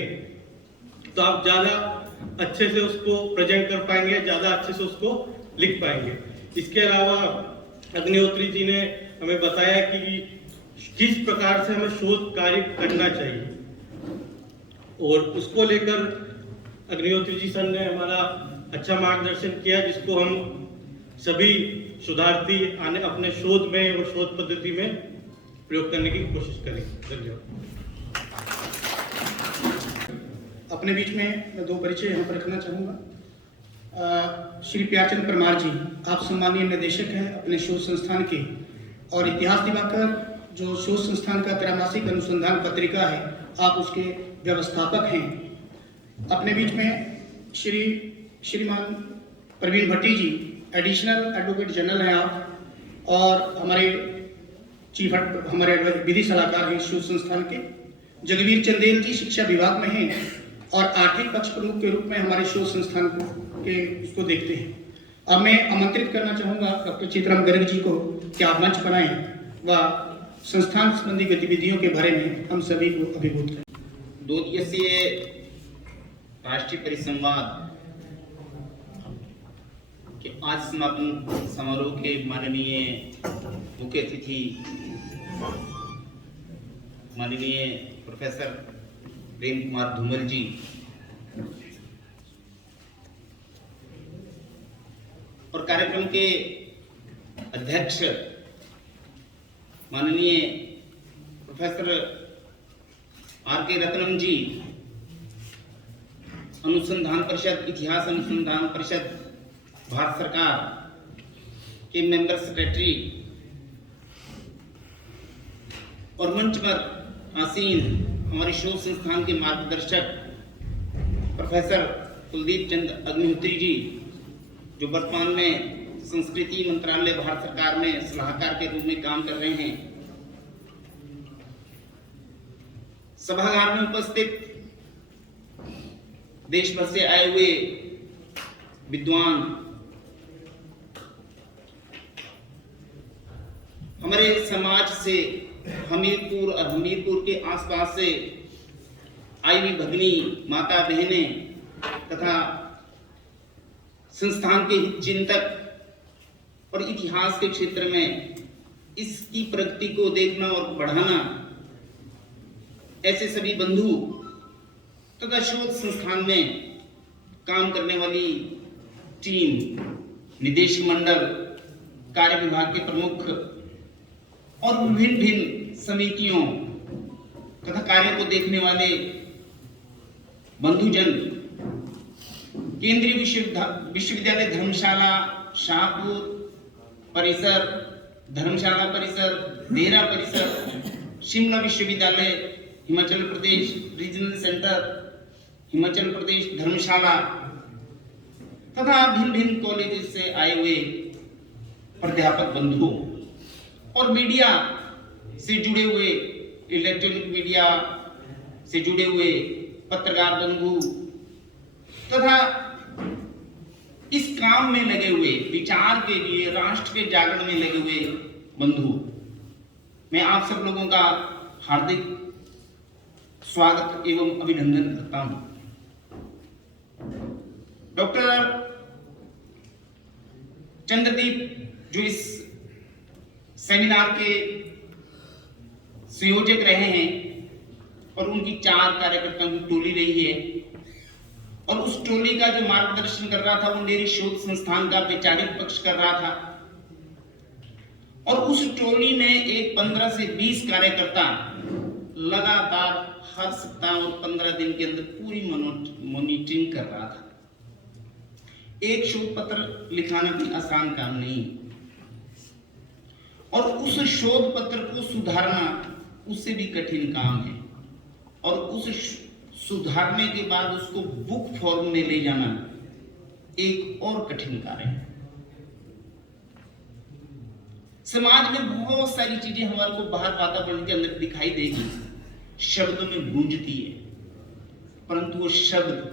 तो आप ज़्यादा अच्छे से उसको प्रेजेंट कर पाएंगे, ज़्यादा अच्छे से उसको लिख पाएंगे। इसके अलावा अग्निहोत्री जी ने हमें बताया कि किस प्रकार से हमें शोध कार्य करना चाहिए और उसको लेकर अग्निहोत्री जी सर ने हमारा अच्छा मार्गदर्शन किया, जिसको हम सभी शोधार्थी अपने शोध में और शोध पद्धति में प्रयोग करने की कोशिश करेंगे। धन्यवाद। अपने बीच में मैं 2 परिचय यहाँ पर रखना चाहूँगा। श्री प्यारचंद परमार जी, आप सम्मानीय निदेशक हैं अपने शोध संस्थान के, और इतिहास दिवाकर जो शोध संस्थान का त्रैमासिक अनुसंधान पत्रिका है, आप उसके व्यवस्थापक हैं। अपने बीच में श्रीमान प्रवीण भट्टी जी, एडिशनल एडवोकेट जनरल हैं आप, और हमारे हमारे विधि सलाहकार हैं शोध संस्थान के जगवीर चंदेल जी शिक्षा विभाग में हैं और आर्थिक पक्ष प्रमुख के रूप में हमारे शोध संस्थान के उसको देखते हैं। अब मैं आमंत्रित करना चाहूँगा डॉक्टर चित्राम गर्ग जी को कि आप मंच बनाएं व संस्थान संबंधी गतिविधियों के बारे में हम सभी को अभिभूत करें। 2 दिवसीय राष्ट्रीय परिसंवाद के आज समापन समारोह के माननीय मुख्य अतिथि माननीय प्रोफेसर प्रेम कुमार धूमल जी, और कार्यक्रम के अध्यक्ष माननीय प्रोफेसर आर.के. रत्नम जी, अनुसंधान परिषद, इतिहास अनुसंधान परिषद भारत सरकार के मेंबर सेक्रेटरी, और मंच पर आसीन हमारे शोध संस्थान के मार्गदर्शक प्रोफेसर कुलदीप चंद अग्निहोत्री जी, जो वर्तमान में संस्कृति मंत्रालय भारत सरकार में सलाहकार के रूप में काम कर रहे हैं। सभागार में उपस्थित देश भर से आए हुए विद्वान, हमारे समाज से हमीरपुर और हमीरपुर के आसपास से आई हुई भगिनी माता बहनें तथा संस्थान के हित चिंतक और इतिहास के क्षेत्र में इसकी प्रगति को देखना और बढ़ाना, ऐसे सभी बंधु तथा शोध संस्थान में काम करने वाली टीम, निदेशक मंडल, कार्य विभाग के प्रमुख और विभिन्न भिन्न समितियों तथा कार्य को देखने वाले बंधुजन, केंद्रीय विश्वविद्यालय धर्मशाला शाहपुर परिसर, धर्मशाला परिसर, देहरा परिसर, शिमला विश्वविद्यालय, हिमाचल प्रदेश रीजनल सेंटर, हिमाचल प्रदेश धर्मशाला तथा भिन्न भिन्न कॉलेज से आए हुए प्राध्यापक बंधुओं और मीडिया से जुड़े हुए, इलेक्ट्रॉनिक मीडिया से जुड़े हुए पत्रकार बंधु तथा इस काम में लगे हुए, विचार के लिए राष्ट्र के जागरण में लगे हुए बंधु, मैं आप सब लोगों का हार्दिक स्वागत एवं अभिनंदन करता हूं। डॉक्टर चंद्रदीप जो इस सेमिनार के संयोजक रहे हैं और उनकी 4 कार्यकर्ताओं की टोली रही है, और उस टोली का जो मार्गदर्शन कर रहा था वो मेरे शोध संस्थान का वैचारिक पक्ष कर रहा था, और उस टोली में एक 15 से 20 कार्यकर्ता लगातार हर सप्ताह और 15 दिन के अंदर पूरी मॉनिटरिंग कर रहा था। एक शोध पत्र लिखाना कोई आसान काम नहीं, और उस शोध पत्र को सुधारना उससे भी कठिन काम है, और उस सुधारने के बाद उसको बुक फॉर्म में ले जाना एक और कठिन कार्य है। समाज में बहुत सारी चीजें हमारे को बाहर वातावरण के अंदर दिखाई देगी, शब्दों में गूंजती है, परंतु वो शब्द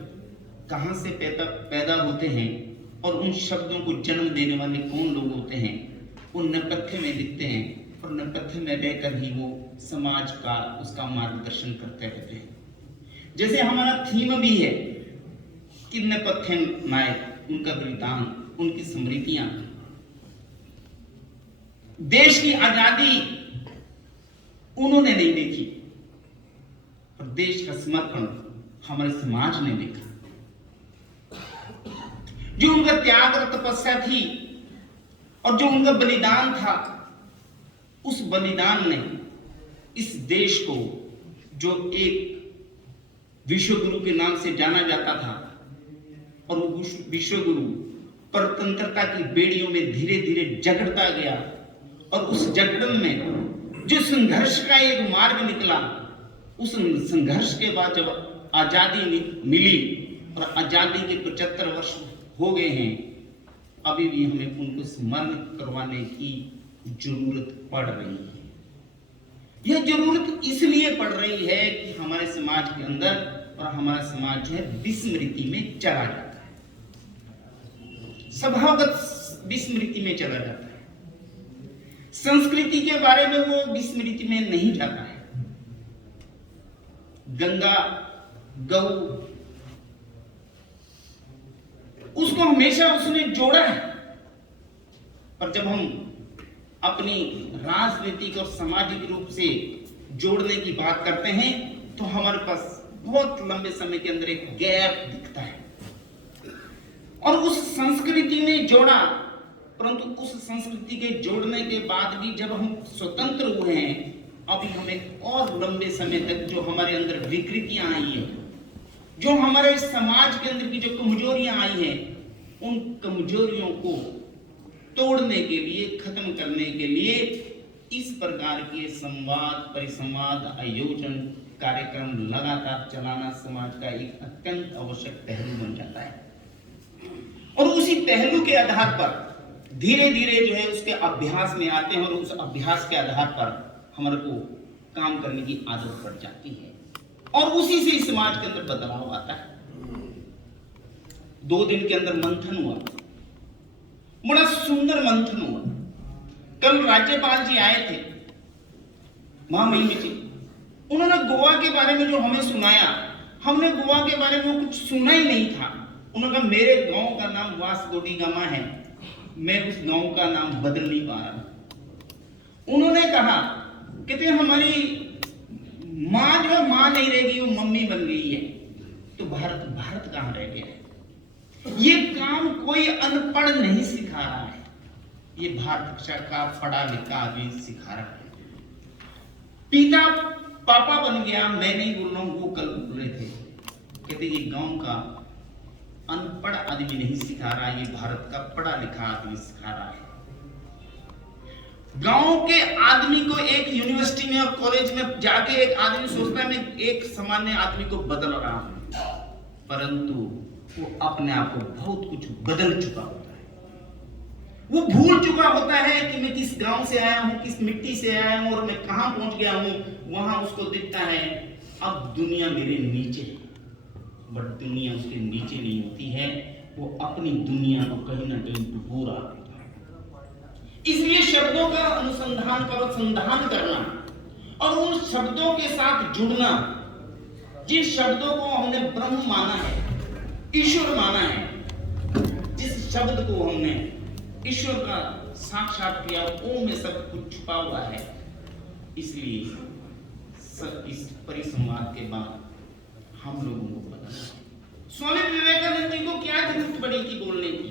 कहां से पैदा होते हैं और उन शब्दों को जन्म देने वाले कौन लोग होते हैं, वो नेपथ्य में दिखते हैं, और नेपथ्य में रहकर ही वो समाज का उसका मार्गदर्शन करते रहते हैं। जैसे हमारा थीम भी है कि नेपथ्य नायक, उनका बलिदान, उनकी स्मृतियां, देश की आजादी उन्होंने नहीं देखी, और देश का समर्पण हमारे समाज ने देखा। जो उनका त्याग और तपस्या थी और जो उनका बलिदान था, उस बलिदान ने इस देश को, जो एक विश्व गुरु के नाम से जाना जाता था, और वो विश्व गुरु परतंत्रता की बेड़ियों में धीरे धीरे जकड़ता गया, और उस जकड़न में जो संघर्ष का एक मार्ग निकला, उस संघर्ष के बाद जब आजादी मिली और आजादी के 75 वर्ष हो गए हैं, अभी भी हमें उनको स्मरण करवाने की जरूरत पड़ रही है। यह जरूरत इसलिए पड़ रही है कि हमारे समाज के अंदर और हमारा समाज जो है विस्मृति में चला जाता है, स्वभावगत विस्मृति में चला जाता है। संस्कृति के बारे में वो विस्मृति में नहीं जाता है। गंगा, गौ, उसको हमेशा उसने जोड़ा है, पर जब हम अपनी राजनीतिक और सामाजिक रूप से जोड़ने की बात करते हैं तो हमारे पास बहुत लंबे समय के अंदर एक गैप दिखता है। और उस संस्कृति ने जोड़ा, परंतु उस संस्कृति के जोड़ने के बाद भी जब हम स्वतंत्र हुए हैं, अभी हमें और लंबे समय तक जो हमारे अंदर विकृतियां आई हैं, जो हमारे समाज के अंदर की जो कमजोरियां आई हैं, उन कमजोरियों को तोड़ने के लिए, खत्म करने के लिए इस प्रकार के संवाद, परिसंवाद, आयोजन, कार्यक्रम लगातार चलाना समाज का एक अत्यंत आवश्यक पहलू बन जाता है। और उसी पहलू के आधार पर धीरे धीरे जो है उसके अभ्यास में आते हैं और उस अभ्यास के आधार पर हमारे को काम करने की आदत पड़ जाती है और उसी से समाज के अंदर बदलाव आता है। 2 दिन के अंदर मंथन हुआ, बड़ा सुंदर मंथन हुआ। कल राज्यपाल जी आए थे, महामहिम जी, उन्होंने गोवा के बारे में जो हमें सुनाया, हमने गोवा के बारे में कुछ सुना ही नहीं था। उन्होंने कहा मेरे गांव का नाम वास्को डी गामा है, मैं उस गांव का नाम बदल नहीं पा रहा। उन्होंने कहा कहते हमारी माँ जो है माँ नहीं रहेगी, वो मम्मी बन गई है, तो भारत कहाँ रह गया है? ये काम कोई अनपढ़ नहीं सिखा रहा है, ये भारत का पढ़ा लिखा आदमी सिखा रहा है। पिता पापा बन गया, मैं नहीं बोल रहा हूं, वो कल बोल रहे थे, कहते ये गांव का अनपढ़ आदमी नहीं सिखा रहा है, ये भारत का पढ़ा लिखा आदमी सिखा रहा है। गांव के आदमी को एक यूनिवर्सिटी में और कॉलेज में जाके एक आदमी सोचता है मैं एक सामान्य आदमी को बदल रहा हूं, परंतु वो अपने आप को बहुत कुछ बदल चुका होता है। वो भूल चुका होता है कि मैं किस गांव से आया हूं, किस मिट्टी से आया हूं और मैं कहां पहुंच गया हूं। वहां उसको दिखता है अब दुनिया मेरे नीचे है, बट दुनिया उसके नीचे नहीं होती है, वो अपनी दुनिया को कहीं ना कहीं डुबो रहा है। इसलिए शब्दों का अनुसंधान करो, संधान करना और उन शब्दों के साथ जुड़ना, जिन शब्दों को हमने ब्रह्म माना है, ईश्वर माना है, जिस शब्द को हमने ईश्वर का साक्षात किया, ओम में सब कुछ छुपा हुआ है। इसलिए इस परिसंवाद के बाद हम लोगों को पता स्वामी विवेकानंद जी को क्या जरूरत पड़ी थी बोलने की,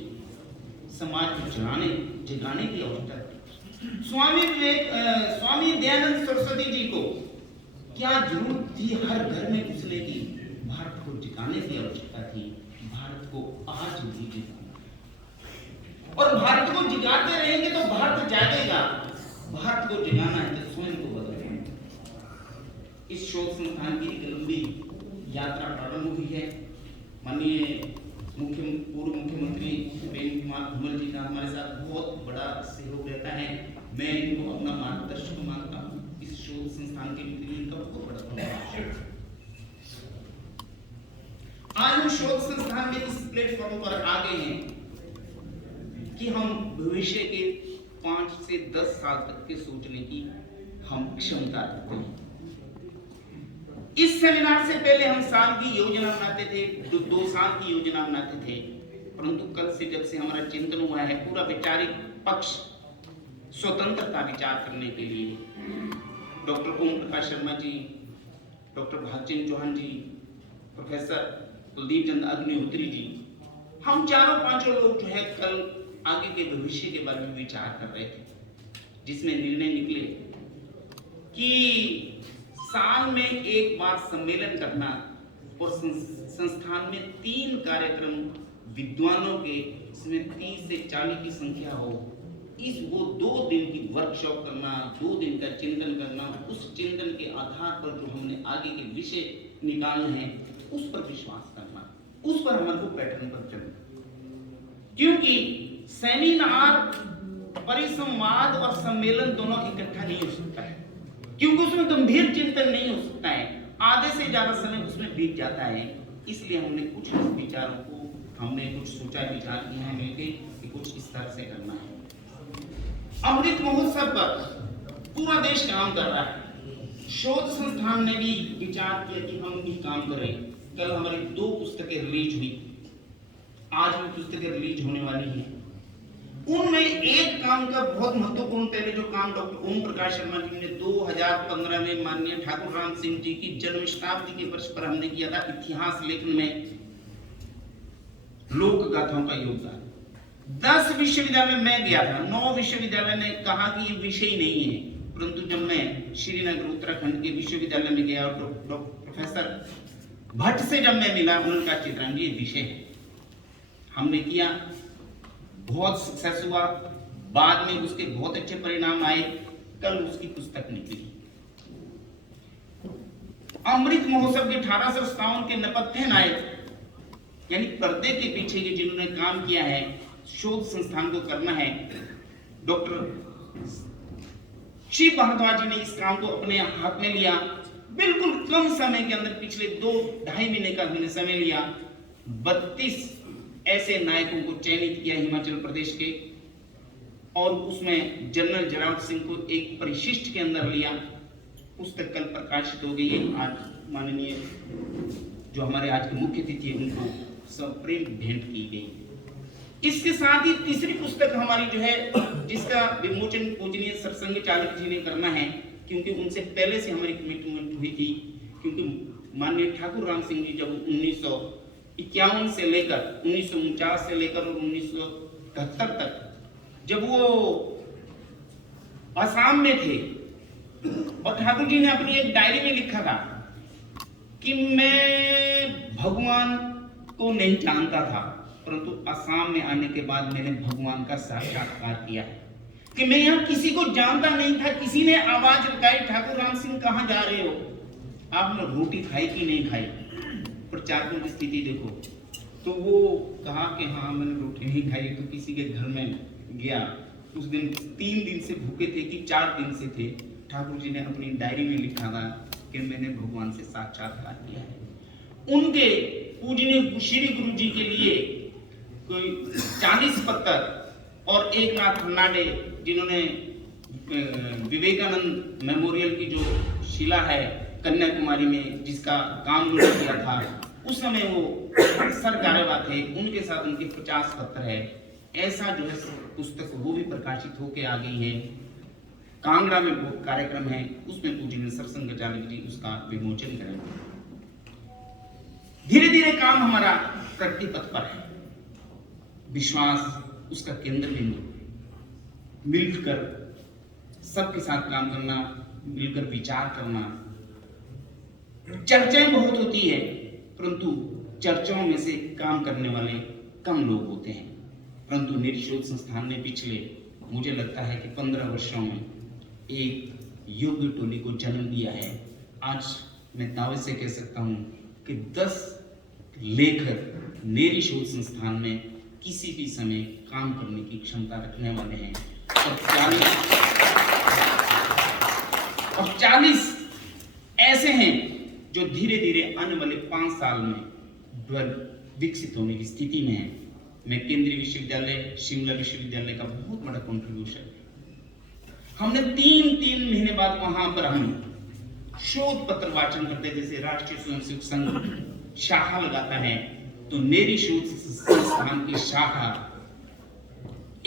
समाज को जगाने की आवश्यकता थी। स्वामी दयानंद सरस्वती जी को क्या जरूरत थी हर घर में घुसने की, भारत को जगाने की आवश्यकता थी। भारत को आज भी जगाना, और भारत को जगाते रहेंगे तो भारत जागेगा। भारत को जगाना है तो स्वयं को बदलना। इस शोध संस्थान की एक लंबी यात्रा प्रारंभ हुई है। माननीय पूर्व मुख्यमंत्री प्रेम कुमार धूमल जी का हमारे साथ बहुत बड़ा सहयोग रहता है। मैं इनको अपना मार्गदर्शक मानता हूँ। इस शोध संस्थान के लिए इनका बहुत बड़ा धन्यवाद। आज हम शोध संस्थान में इस प्लेटफॉर्म पर आ गए हैं कि हम भविष्य के 5 से 10 साल तक के सोचने की हम क्षमता रखते हैं। इस सेमिनार से पहले हम साल की योजना बनाते थे, 2 साल की योजना बनाते थे, परंतु कल से जब से हमारा चिंतन हुआ है, पूरा वैचारिक पक्ष स्वतंत्रता विचार करने के लिए डॉक्टर ओम प्रकाश शर्मा जी, डॉक्टर भागचंद चौहान जी, प्रोफेसर कुलदीप चंद अग्निहोत्री जी, हम 4-5 लोग जो है कल आगे के भविष्य के बारे में विचार कर रहे थे, जिसमें निर्णय निकले कि साल में एक बार सम्मेलन करना और संस्थान में 3 कार्यक्रम विद्वानों के, इसमें 30 से 40 की संख्या हो, वो 2 दिन की वर्कशॉप करना, 2 दिन का चिंतन करना, उस चिंतन के आधार पर जो हमने आगे के विषय निकालने हैं उस पर विश्वास करना, उस पर हमारे को पैटर्न पर चलना। क्योंकि सेमिनार परिसंवाद और सम्मेलन दोनों इकट्ठा नहीं हो सकता है, क्योंकि उसमें गंभीर चिंतन नहीं हो सकता है, आधे से ज्यादा समय उसमें बीत जाता है। इसलिए हमने कुछ विचारों को हमने कुछ सोचा विचार किया है मिलके कि कुछ इस तरह से करना है। अमृत महोत्सव पर पूरा देश काम कर रहा है। शोध संस्थान ने भी विचार किया कि हम भी काम करें। कल हमारी 2 पुस्तकें रिलीज हुई, आज भी पुस्तकें रिलीज होने वाली हैं। उनमें एक काम का बहुत महत्वपूर्ण, पहले जो काम डॉक्टर ओम प्रकाश शर्मा जी ने 2015 में माननीय ठाकुर राम सिंह जी की जन्म शताब्दी के वर्ष पर हमने किया था, इतिहास लेखन में लोक गाथाओं का योगदान। 10 विश्वविद्यालय में गया था, 9 विश्वविद्यालय ने कहा कि ये विषय नहीं है, परंतु जब मैं श्रीनगर उत्तराखंड के विश्वविद्यालय में गया और प्रोफेसर भट्ट से जब मैं मिला, उनका चित्रण ये विषय है, हमने किया, बहुत सक्सेस हुआ, बाद में उसके बहुत अच्छे परिणाम आए। कल उसकी पुस्तक निकली। अमृत महोत्सव के 1857 के नेपथ्य नायक यानी पर्दे के पीछे के जिन्होंने काम किया है, शोध संस्थान को करना है, डॉक्टर शिव भारद्वाज जी ने इस काम को अपने हाथ में लिया। बिल्कुल कम समय के अंदर, पिछले 2-2.5 महीने का हमने समय लिया, 32 ऐसे नायकों को चयनित किया हिमाचल प्रदेश के, और उसमें जनरल जरावत सिंह को एक परिशिष्ट के अंदर लिया। पुस्तक कल प्रकाशित हो गई है। आज माननीय जो हमारे आज के मुख्य अतिथि है उनको सब प्रेम भेंट की गई। इसके साथ ही तीसरी पुस्तक हमारी जो है, जिसका विमोचन पूजनीय सरसंघ चालक जी ने करना है, क्योंकि उनसे पहले से हमारी कमिटमेंट हुई थी, क्योंकि माननीय ठाकुर राम सिंह जी जब 1951 से लेकर 1949 से लेकर और 1971 तक जब वो असम में थे, और ठाकुर जी ने अपनी एक डायरी में लिखा था कि मैं भगवान को नहीं जानता था, परंतु असम में आने के बाद मैंने भगवान का साक्षात्कार किया है, कि मैं यहाँ किसी को जानता नहीं था। किसी ने आवाज लगाई, ठाकुर राम सिंह कहाँ जा रहे हो, आपने रोटी खाई कि नहीं खाई, प्रचारकों की स्थिति देखो। तो वो कहा कि हाँ मैंने रोटी नहीं खाई। तो किसी के घर में गया, उस दिन 3 दिन से भूखे थे कि 4 दिन से थे। ठाकुर जी ने अपनी डायरी में लिखा था कि मैंने भगवान से साक्षात्कार किया है। उनके पूजनीय श्री गुरु जी के लिए कोई 40 पत्र और एकनाथ फर्नांडे, जिन्होंने विवेकानंद मेमोरियल की जो शिला है कन्याकुमारी में, जिसका काम उन्होंने किया था, उस समय वो सरकारेवा थे, उनके साथ उनके 50 पत्र है। ऐसा जो है पुस्तक वो भी प्रकाशित होके आ गई है। कांगड़ा में वो कार्यक्रम है, उसमें पूजनीय सरसंघ चालक जी उसका विमोचन करेंगे। धीरे धीरे काम हमारा प्रगति पथ पर है। विश्वास उसका केंद्र बिंदु, मिलकर सबके साथ काम करना, मिलकर विचार करना। चर्चाएं बहुत होती है, परंतु चर्चाओं में से काम करने वाले कम लोग होते हैं। परंतु मेरी शोध संस्थान ने पिछले, मुझे लगता है कि 15 वर्षों में एक योग्य टोली को जन्म दिया है। आज मैं दावे से कह सकता हूं कि 10 लेखक मेरी शोध संस्थान में किसी भी समय काम करने की क्षमता रखने वाले हैं, और 40 ऐसे हैं जो धीरे धीरे आने वाले 5 साल में विकसित होने की स्थिति में है। मैं केंद्रीय विश्वविद्यालय, शिमला विश्वविद्यालय का बहुत बड़ा कंट्रीब्यूशन, हमने 3 महीने बाद वहां पर हम शोध पत्र वाचन करते, जैसे राष्ट्रीय स्वयंसेवक संघ शाखा लगाता है, तो मेरी शोध संस्थान की शाखा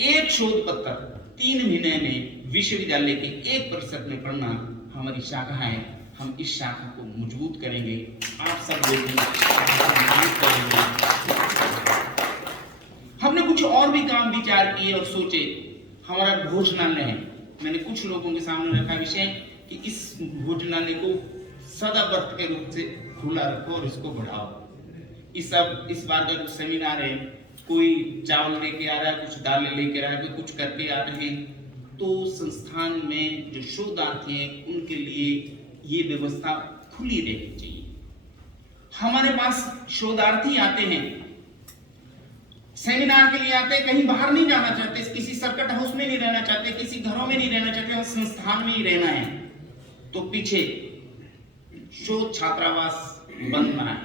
एक शोध पत्र 3 महीने में विश्वविद्यालय के एक परिषद में पढ़ना हमारी शाखा है। हम इस शाखा को मजबूत करेंगे, आप सब लोग मजबूत करेंगे। हमने कुछ और भी काम विचार किए और सोचे। हमारा भोजनालय है, मैंने कुछ लोगों के सामने रखा विषय कि इस भोजनालय को सदाबर्त के रूप से खुला रखो और इसको बढ़ाओ। इस बार का कुछ सेमिनार है, कोई चावल लेके आ रहा है, कुछ दालें लेके आ रहा है, कोई कुछ करके आ रहे हैं, तो संस्थान में जो शोधार्थी हैं उनके लिए ये व्यवस्था खुली रहनी चाहिए। हमारे पास शोधार्थी आते हैं, सेमिनार के लिए आते, कहीं बाहर नहीं जाना चाहते, किसी सर्किट हाउस में नहीं रहना चाहते, किसी घरों में नहीं रहना चाहते, हम संस्थान में ही रहना है। तो पीछे शोध छात्रावास बन रहा है,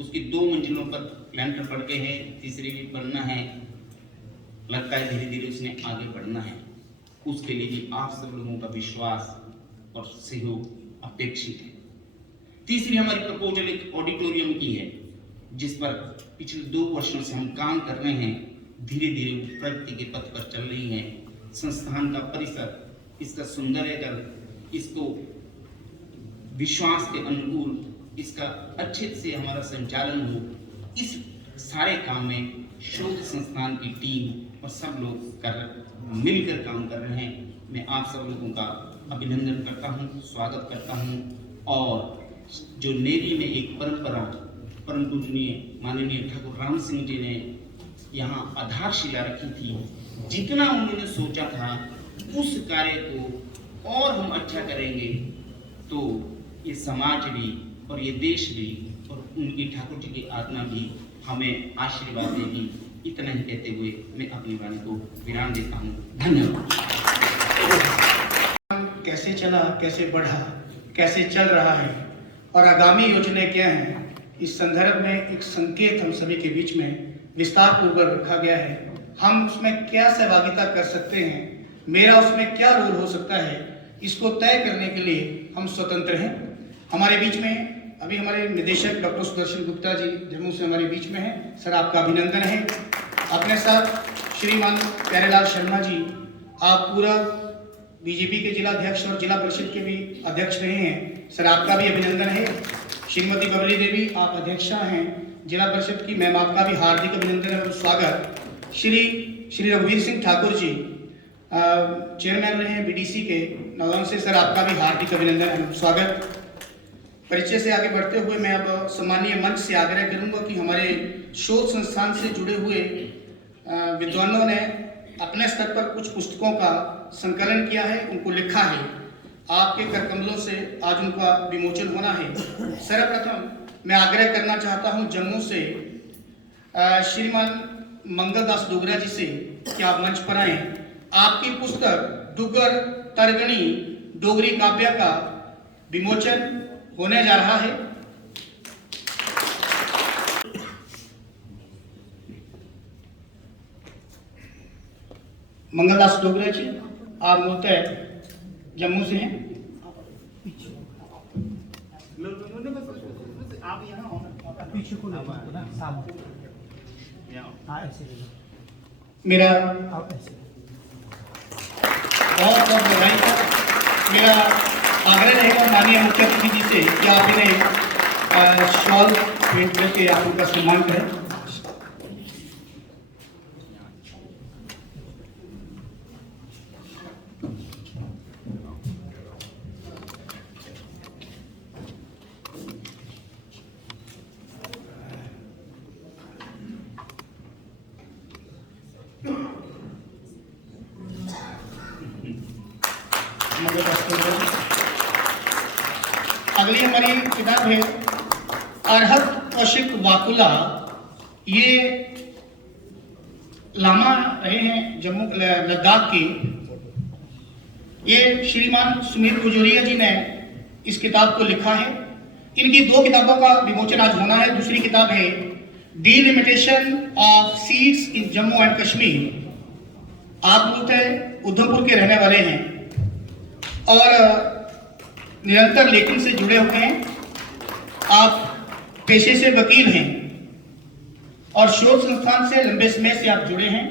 उसकी 2 मंजिलों पर लेंटर पड़ के है, तीसरी भी बनना है, लगता है धीरे धीरे उसने आगे बढ़ना है। उसके लिए भी आप सब लोगों का विश्वास और सहयोग अपेक्षित है। तीसरी हमारी प्रपोजल एक ऑडिटोरियम की है, जिस पर पिछले 2 वर्षों से हम काम कर रहे हैं, धीरे धीरे प्रगति के पथ पर चल रही है। संस्थान का परिसर, इसका सौंदर्यकरण, इसको विश्वास के अनुकूल, इसका अच्छे से हमारा संचालन हो, इस सारे काम में शोध संस्थान की टीम और सब लोग मिलकर काम कर रहे हैं। मैं आप सब लोगों का अभिनंदन करता हूं, स्वागत करता हूं। और जो नेरी में एक परंपरा परम पूजनीय माननीय ठाकुर राम सिंह जी ने यहाँ आधारशिला रखी थी, जितना उन्होंने सोचा था उस कार्य को और हम अच्छा करेंगे तो ये समाज भी और ये देश भी और उनकी ठाकुर जी की आत्मा भी हमें आशीर्वाद देगी। इतना ही कहते हुए मैं अपनी वाणी को विराम देता हूँ। धन्यवाद। कैसे चला, कैसे बढ़ा, कैसे चल रहा है और आगामी योजनाएं क्या हैं, इस संदर्भ में एक संकेत हम सभी के बीच में विस्तार पूर्वक रखा गया है। हम उसमें क्या सहभागिता कर सकते हैं, मेरा उसमें क्या रोल हो सकता है, इसको तय करने के लिए हम स्वतंत्र हैं। हमारे बीच में अभी हमारे निदेशक डॉक्टर सुदर्शन गुप्ता जी जम्मू से हमारे बीच में हैं। सर, आपका अभिनंदन है। अपने साथ श्रीमान प्यारेलाल शर्मा जी, आप पूरा बीजेपी के जिला अध्यक्ष और जिला परिषद के भी अध्यक्ष रहे हैं। सर, आपका भी अभिनंदन है। श्रीमती बबली देवी, आप अध्यक्षा हैं जिला परिषद की, मैम आपका भी हार्दिक अभिनंदन और स्वागत। श्री रघुवीर सिंह ठाकुर जी, चेयरमैन रहे हैं बीडीसी के नौगांव से, सर आपका भी हार्दिक अभिनंदन और स्वागत। परिचय से आगे बढ़ते हुए मैं अब सम्मानीय मंच से आग्रह करूंगा कि हमारे शोध संस्थान से जुड़े हुए विद्वानों ने अपने स्तर पर कुछ पुस्तकों का संकलन किया है, उनको लिखा है। आपके करकमलों से आज उनका विमोचन होना है। सर्वप्रथम मैं आग्रह करना चाहता हूं जम्मू से श्रीमान मंगलदास डोगरा जी से कि आप मंच पर आए। आपकी पुस्तक डुगर तरगणी डोगरी काव्य का विमोचन होने जा रहा है। मंगलदास डोगरा जी, आप मूलतः जम्मू से हैं। आप यहाँ हो ना, पीछे को मेरा बहुत बहुत बधाई। मेरा आग्रह रहेगा माननीय मुख्य अतिथि जी से कि आप इन्हें शॉल भेंट करके आप उनका सम्मान करें। अगली हमारी किताब है अरहत कौशिक वाकुला। ये लामा रहे हैं जम्मू लद्दाख के। ये श्रीमान सुमित गुजोरिया जी ने इस किताब को लिखा है। इनकी 2 किताबों का विमोचन आज होना है। दूसरी किताब है delimitation of seeds in Jammu and Kashmir. आप मूलतः उधमपुर के रहने वाले हैं और निरंतर लेखन से जुड़े हुए हैं। आप पेशे से वकील हैं और शोध संस्थान से लंबे समय से आप जुड़े हैं।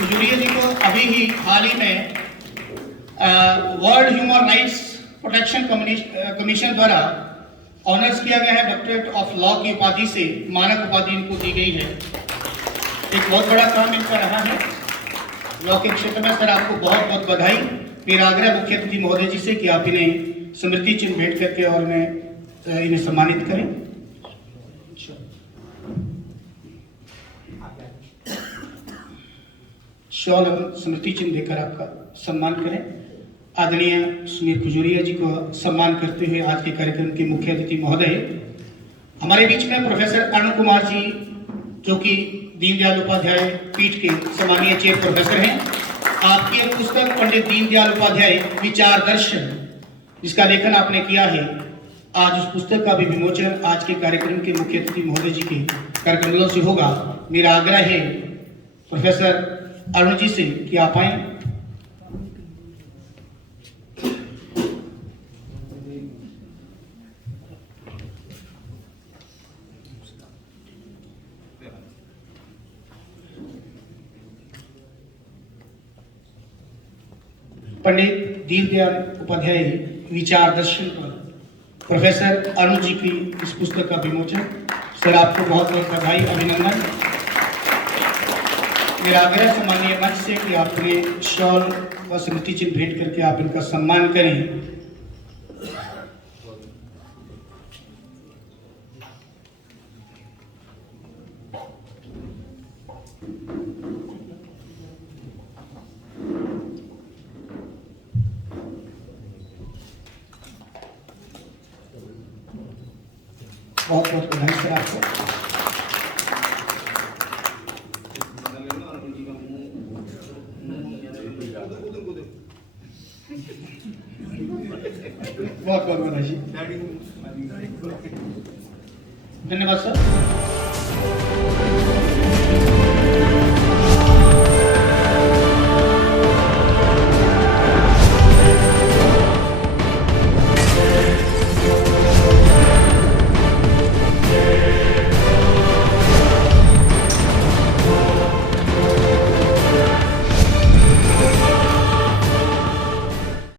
गुजरिया जी को अभी ही हाल ही में world human rights protection commission द्वारा ऑनर्स किया गया है। डॉक्टरेट ऑफ लॉ की उपाधि से मानक उपाधि इनको दी गई है। एक बहुत बड़ा काम इनका रहा है लॉ के क्षेत्र में। सर, आपको बहुत बहुत बधाई। मेरा आग्रह मुख्य अतिथि महोदय जी से कि आप इन्हें स्मृति चिन्ह भेंट करके और इन्हें सम्मानित करें। शॉल और स्मृति चिन्ह देकर आपका सम्मान करें। आदरणीय सुमीर खजूरिया जी को सम्मान करते हुए आज के कार्यक्रम के मुख्य अतिथि महोदय, हमारे बीच में प्रोफेसर अरुण कुमार जी जो कि दीनदयाल उपाध्याय पीठ के सम्मानीय चेयर प्रोफेसर हैं। आपकी एक पुस्तक पंडित दीनदयाल उपाध्याय विचार दर्शन, जिसका लेखन आपने किया है, आज उस पुस्तक का भी विमोचन आज के कार्यक्रम के मुख्य अतिथि महोदय जी के कार्यक्रमों से होगा। मेरा आग्रह है प्रोफेसर अरुण जी से कि आप आए। पंडित दीनदयाल उपाध्याय विचार दर्शन पर प्रोफेसर अरुण जी की इस पुस्तक का विमोचन। सर, आपको बहुत बहुत बधाई, अभिनंदन। मेरा आग्रह सम्मानीय मंच से कि आपने शॉल व स्मृति चिन्ह भेंट करके आप इनका सम्मान करें। बहुत बहुत बधाई सर आपको। बहुत बहुत बधाई जी, धन्यवाद सर।